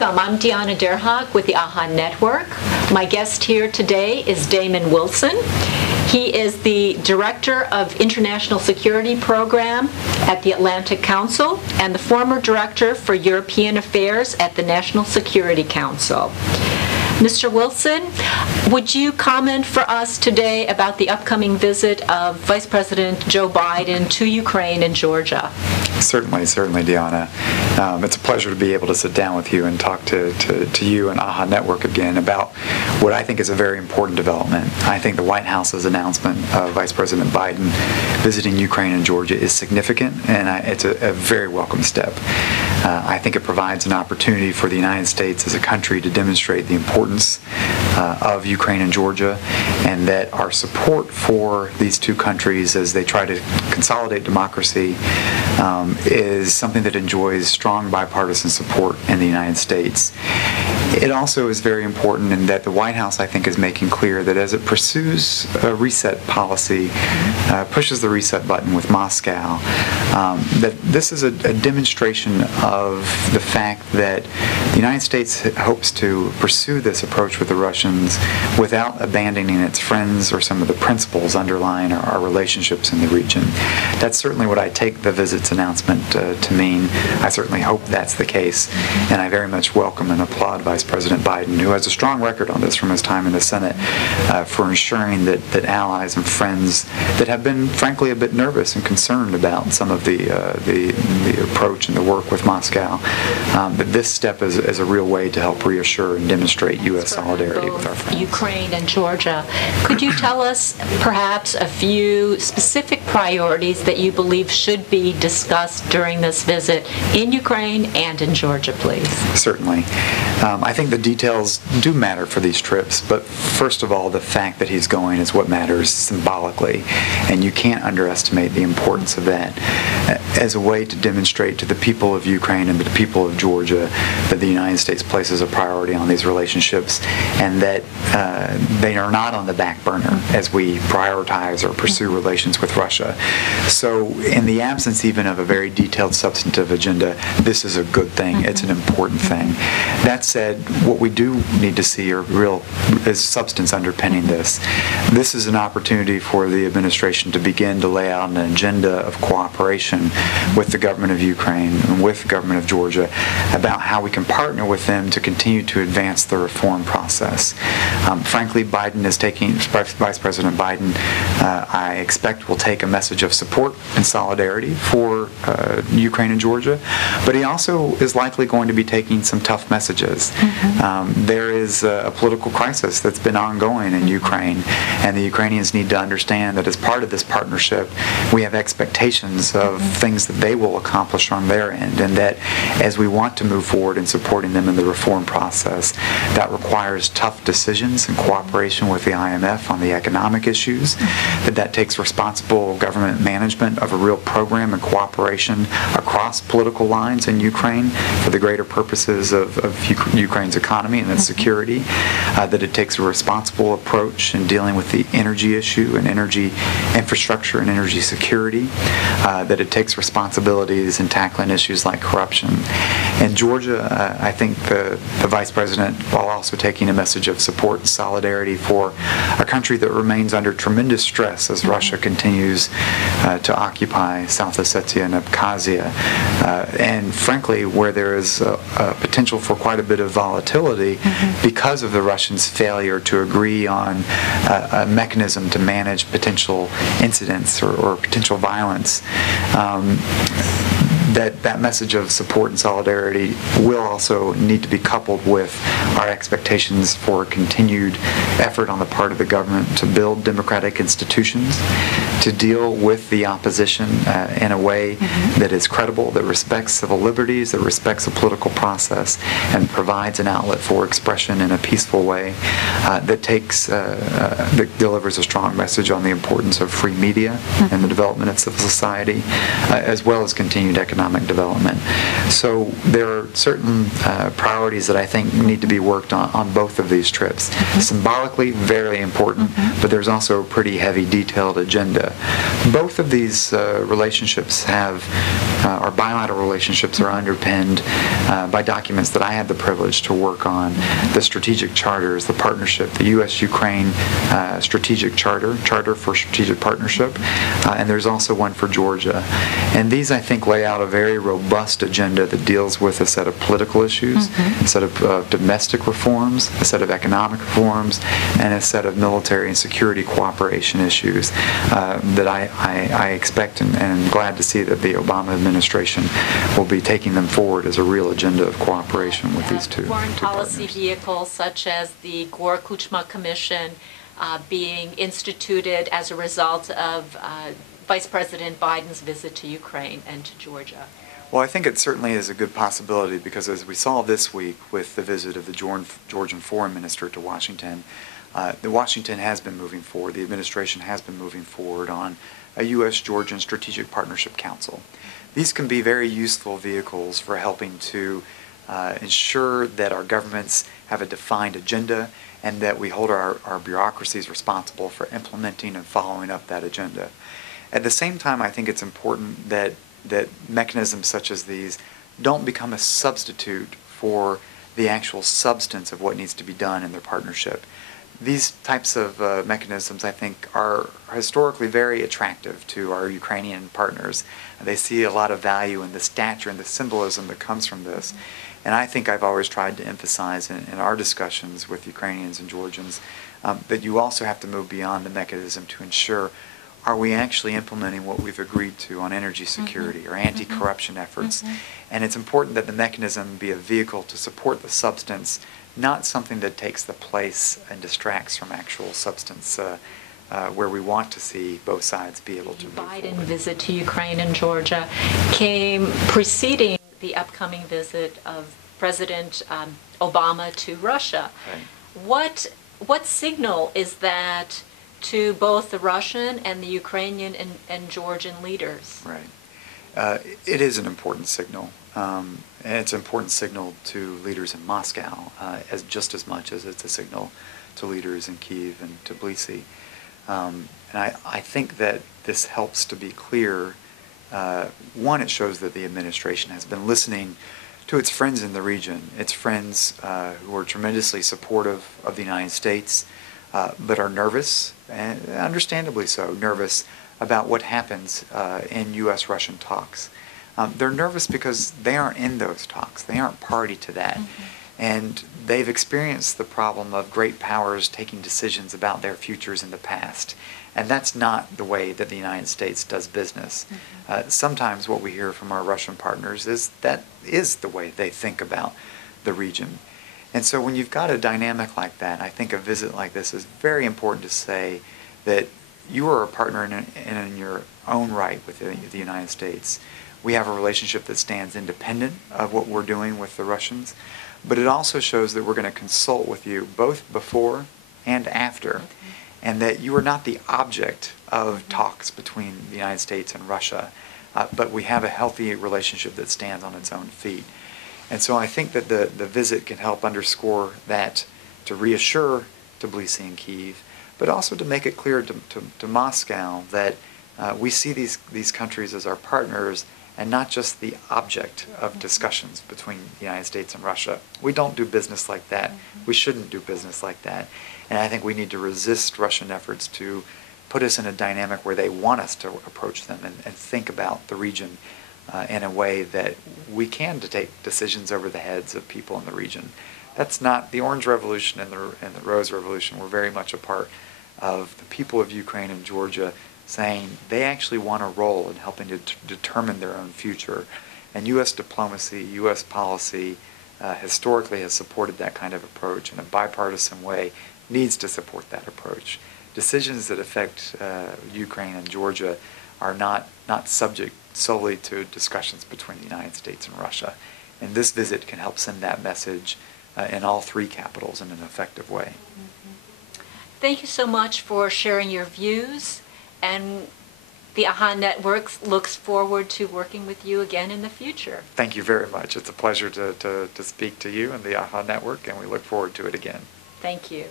Welcome. I'm Deanna Derhag with the AHA Network. My guest here today is Damon Wilson. He is the Director of International Security Program at the Atlantic Council and the former Director for European Affairs at the National Security Council. Mr. Wilson, would you comment for us today about the upcoming visit of Vice President Joe Biden to Ukraine and Georgia? Certainly, Deanna. It's a pleasure to be able to sit down with you and talk to you and AHA Network again about what I think is a very important development. I think the White House's announcement of Vice President Biden visiting Ukraine and Georgia is significant, and it's a very welcome step. I think it provides an opportunity for the United States as a country to demonstrate the importance of Ukraine and Georgia, and that our support for these two countries as they try to consolidate democracy is something that enjoys strong bipartisan support in the United States. It also is very important in that the White House, I think, is making clear that as it pursues a reset policy, pushes the reset button with Moscow, that this is a demonstration of the fact that the United States hopes to pursue this approach with the Russians without abandoning its friends or some of the principles underlying our relationships in the region. That's certainly what I take the visit's announcement to mean. I certainly hope that's the case, and I very much welcome and applaud Vice President Biden, who has a strong record on this from his time in the Senate, for ensuring that allies and friends that have been, frankly, a bit nervous and concerned about some of the approach and the work with Moscow, that this step is a real way to help reassure and demonstrate U.S. solidarity with our friends. Ukraine and Georgia. Could you tell us perhaps a few specific priorities that you believe should be discussed during this visit in Ukraine and in Georgia, please? Certainly. I think the details do matter for these trips, but first of all, the fact that he's going is what matters symbolically, and you can't underestimate the importance of that as a way to demonstrate to the people of Ukraine and the people of Georgia that the United States places a priority on these relationships, and that they are not on the back burner as we prioritize or pursue relations with Russia. So in the absence even of a very detailed substantive agenda, this is a good thing. It's an important thing. That said, what we do need to see is substance underpinning this. This is an opportunity for the administration to begin to lay out an agenda of cooperation with the government of Ukraine and with the government of Georgia about how we can partner with them to continue to advance the reform process. Frankly, Vice President Biden, I expect will take a message of support and solidarity for Ukraine and Georgia, but he also is likely going to be taking some tough messages. There is a political crisis that's been ongoing in Ukraine, and the Ukrainians need to understand that as part of this partnership, we have expectations of things that they will accomplish on their end, and that as we want to move forward in supporting them in the reform process, that requires tough decisions and cooperation with the IMF on the economic issues, that takes responsible government management of a real program and cooperation across political lines in Ukraine for the greater purposes of Ukraine's economy and its security, that it takes a responsible approach in dealing with the energy issue and energy infrastructure and energy security, that it takes responsibilities in tackling issues like corruption. In Georgia, I think the Vice President, while also taking a message of support and solidarity for a country that remains under tremendous stress as Russia continues to occupy South Ossetia and Abkhazia, and frankly, where there is a potential for quite a bit of volatility because of the Russians' failure to agree on a mechanism to manage potential incidents or potential violence. That message of support and solidarity will also need to be coupled with our expectations for continued effort on the part of the government to build democratic institutions, to deal with the opposition in a way that is credible, that respects civil liberties, that respects the political process, and provides an outlet for expression in a peaceful way, that delivers a strong message on the importance of free media and the development of civil society, as well as continued economic economic development. So there are certain priorities that I think need to be worked on both of these trips. Symbolically, very important, but there's also a pretty heavy, detailed agenda. Both of these relationships our bilateral relationships are underpinned by documents that I had the privilege to work on. The strategic charters, the partnership, the U.S.-Ukraine strategic charter for strategic partnership, and there's also one for Georgia. And these, I think, lay out a very robust agenda that deals with a set of political issues, a set of domestic reforms, a set of economic reforms, and a set of military and security cooperation issues that I expect and glad to see that the Obama administration will be taking them forward as a real agenda of cooperation with these two policy partners. vehicles such as the Gore-Kuchma Commission being instituted as a result of Vice President Biden's visit to Ukraine and to Georgia. Well, I think it certainly is a good possibility because as we saw this week with the visit of the Georgian foreign minister to Washington, Washington has been moving forward, the administration has been moving forward on a U.S.-Georgian Strategic Partnership Council. These can be very useful vehicles for helping to ensure that our governments have a defined agenda and that we hold our bureaucracies responsible for implementing and following up that agenda. At the same time, I think it's important that mechanisms such as these don't become a substitute for the actual substance of what needs to be done in their partnership. These types of mechanisms, I think, are historically very attractive to our Ukrainian partners. They see a lot of value in the stature and the symbolism that comes from this. And I think I've always tried to emphasize in our discussions with Ukrainians and Georgians that you also have to move beyond the mechanism to ensure, are we actually implementing what we've agreed to on energy security or anti-corruption efforts? And it's important that the mechanism be a vehicle to support the substance, not something that takes the place and distracts from actual substance where we want to see both sides be able to move forward. The Biden visit to Ukraine and Georgia came preceding the upcoming visit of President Obama to Russia. Right. What signal is that to both the Russian and the Ukrainian and Georgian leaders? Right. It is an important signal. And it's an important signal to leaders in Moscow just as much as it's a signal to leaders in Kyiv and Tbilisi. And I think that this helps to be clear. One, it shows that the administration has been listening to its friends in the region, its friends who are tremendously supportive of the United States, but are nervous, and understandably so, nervous about what happens in U.S.-Russian talks. They're nervous because they aren't in those talks. They aren't party to that. And they've experienced the problem of great powers taking decisions about their futures in the past. And that's not the way that the United States does business. Sometimes what we hear from our Russian partners is that is the way they think about the region. And so when you've got a dynamic like that, I think a visit like this is very important to say that you are a partner in your own right with the United States. We have a relationship that stands independent of what we're doing with the Russians, but it also shows that we're going to consult with you both before and after, and that you are not the object of talks between the United States and Russia, but we have a healthy relationship that stands on its own feet. And so I think that the visit can help underscore that, to reassure Tbilisi and Kyiv, but also to make it clear to Moscow that we see these countries as our partners and not just the object of discussions between the United States and Russia. We don't do business like that. We shouldn't do business like that. And I think we need to resist Russian efforts to put us in a dynamic where they want us to approach them and think about the region in a way that we can to take decisions over the heads of people in the region. That's not the Orange Revolution and the Rose Revolution. We're very much a part of the people of Ukraine and Georgia saying they actually want a role in helping to determine their own future. And U.S. diplomacy, U.S. policy historically has supported that kind of approach in a bipartisan way, needs to support that approach. Decisions that affect Ukraine and Georgia are not subject solely to discussions between the United States and Russia. And this visit can help send that message in all three capitals in an effective way. Thank you so much for sharing your views and the the AHA Network looks forward to working with you again in the future. Thank you very much. It's a pleasure to speak to you and the AHA Network, and we look forward to it again. Thank you.